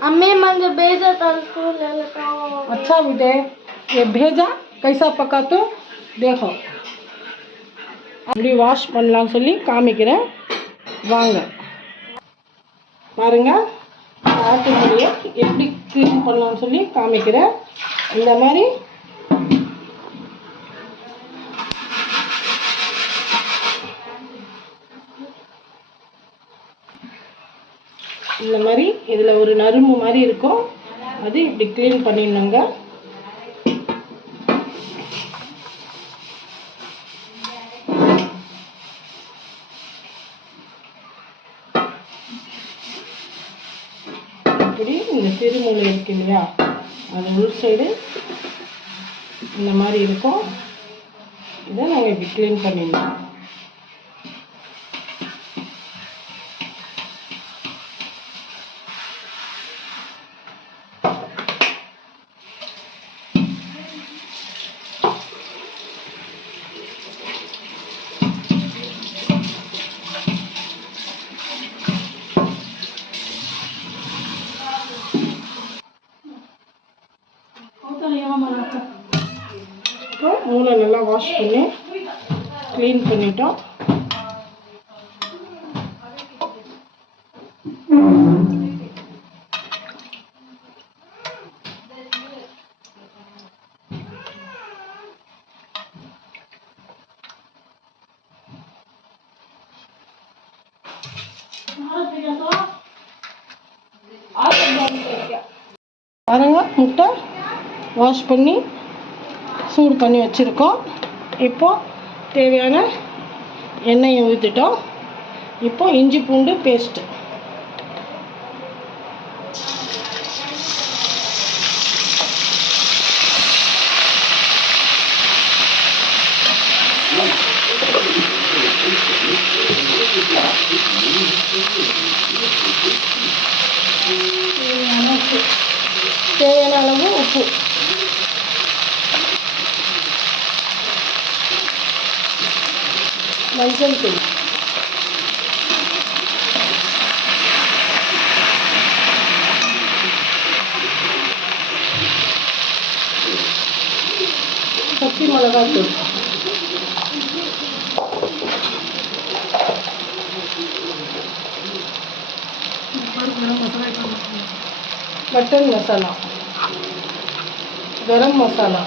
अम्मी मुझे भेजा था स्कूल ले लेता हूँ अच्छा बेटे ये भेजा कैसा पका तो देखो அப்படி வாஷ் பண்ணலாம்னு சொல்லி காமிக்கிறேன் வாங்க பாருங்க ஆட்டு முடியை எப்படி க்ளீன் பண்ணலாம்னு சொல்லி காமிக்கிறேன் இந்த மாதிரி இந்த மாதிரி இதில் ஒரு நறுமு மாதிரி இருக்கும். அது இப்படி க்ளீன் பண்ணிடணுங்க. இப்படி இந்த சிறுமூளை இருக்கு இல்லையா? அது உள் சைடு இந்த மாதிரி இருக்கும். இதை நாங்கள் இப்படி க்ளீன் பண்ணிடலாம் அப்புறம் மூளை நல்லா வாஷ் பண்ணி க்ளீன் பண்ணிட்டோம். பாருங்க முட்டை. வாஷ் பண்ணி சூடு பண்ணி வச்சுருக்கோம். இப்போ தேவையான எண்ணெயை ஊற்றிட்டோம் இப்போது இஞ்சி பூண்டு பேஸ்ட்டு அளவு உப்பு மஞ்சள் தூள் பச்சை மிளகாய் தூள் மட்டன் மசாலா கரம் மசாலா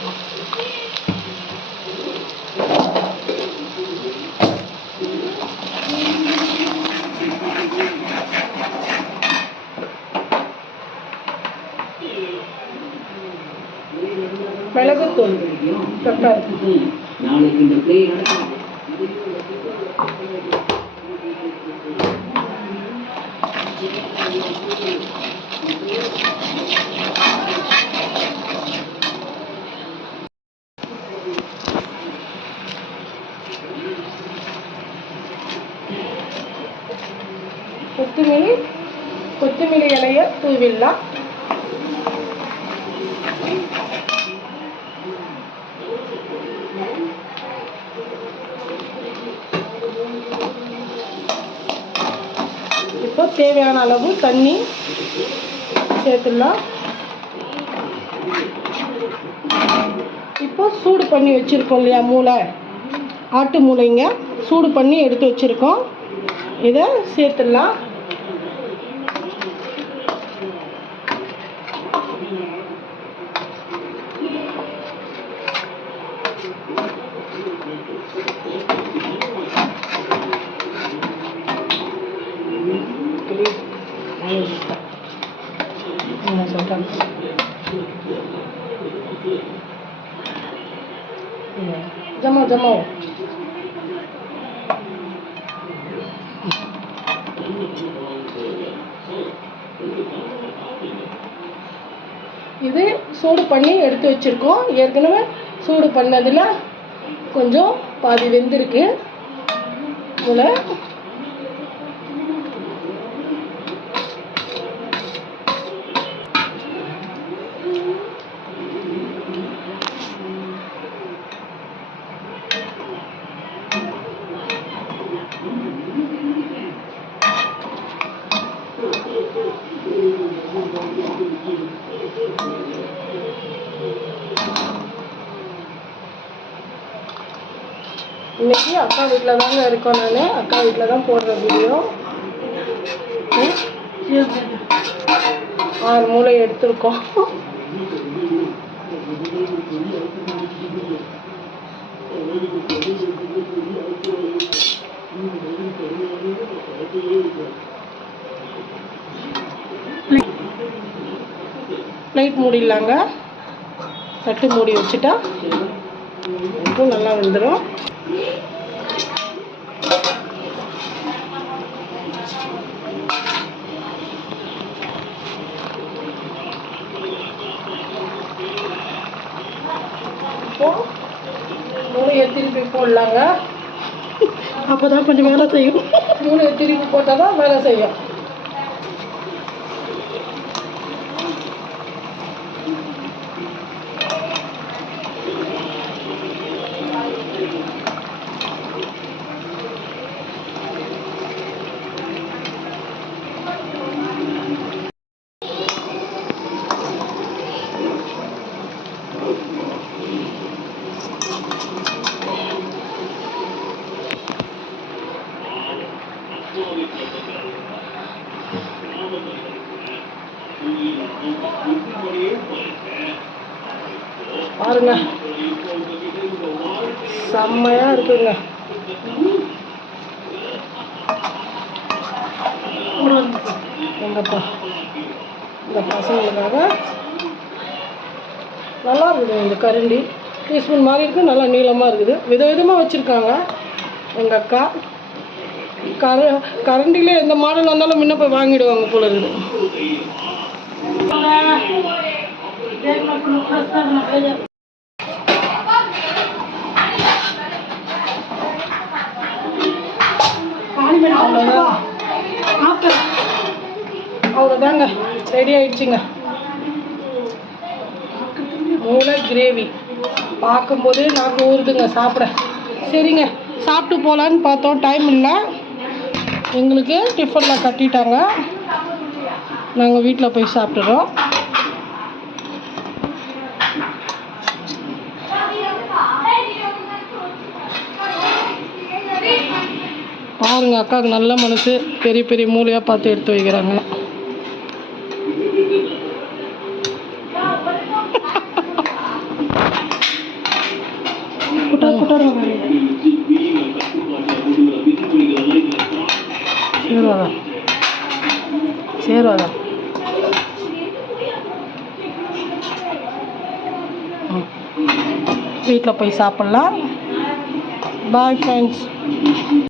மிளகுத்தூள் பெப்பர் நாளைக்கு இந்த பிளே நடக்கும் கொத்தமல்லி கொத்தமல்லி இலைய தூவிடலாம். இப்போ தேவையான அளவு தண்ணி சேர்த்துடலாம். இப்போ சூடு பண்ணி வச்சுருக்கோம் இல்லையா மூளை? ஆட்டு மூளைங்க. சூடு பண்ணி எடுத்து வச்சுருக்கோம். இதை சேர்த்துடலாம். ஜமா ஜமா இது சூடு பண்ணி எடுத்து வச்சுருக்கோம். ஏற்கனவே சூடு பண்ணதில் கொஞ்சம் பாதி வெந்திருக்கு. இதில் இன்னைக்கு அக்கா வீட்டில் தாங்க இருக்கோம் நான். அக்கா வீட்டில் தான் போடுற வீடியோ ஆறு மூளை எடுத்திருக்கோம். லைட் மூடிடலாங்க. தட்டு மூடி வச்சுட்டா இதுவும் நல்லா வந்துடும் மூளையை திருப்பி போடலாங்க. அப்போ தான் கொஞ்சம் வேலை செய்யும். மூளையை திருப்பி போட்டால் தான் வேலை செய்யும். பாருங்க. செம்மையா இருக்குங்க. எங்கப்பா? இந்த பசங்களுக்காக நல்லா இருக்குது இந்த கரண்டி. டீஸ்பூன் மாதிரி இருக்குது நல்லா நீளமாக இருக்குது. விதவிதமாக வச்சுருக்காங்க. எங்கள் அக்கா கர கரண்டியில் எந்த மாடல் வந்தாலும் முன்ன போய் வாங்கிடுவாங்க போல இருக்குது. அவ்வளோதான் அவ்வளோதாங்க ரெடி ஆயிடுச்சுங்க. மூளை கிரேவி பார்க்கும்போதே நாக்கு ஊறுதுங்க சாப்பிட. சரிங்க சாப்பிட்டு போகலான்னு பார்த்தோம். டைம் இல்லை. எங்களுக்கு டிஃபனில் கட்டிட்டாங்க. நாங்கள் வீட்டில் போய் சாப்பிட்டுறோம் பாருங்க அக்காவுக்கு நல்ல மனசு. பெரிய பெரிய மூலையாக பார்த்து எடுத்து வைக்கிறாங்க. சேருவாதா? சேருவாதா? வீட்டில் போய் சாப்பிட்லாம். Bye friends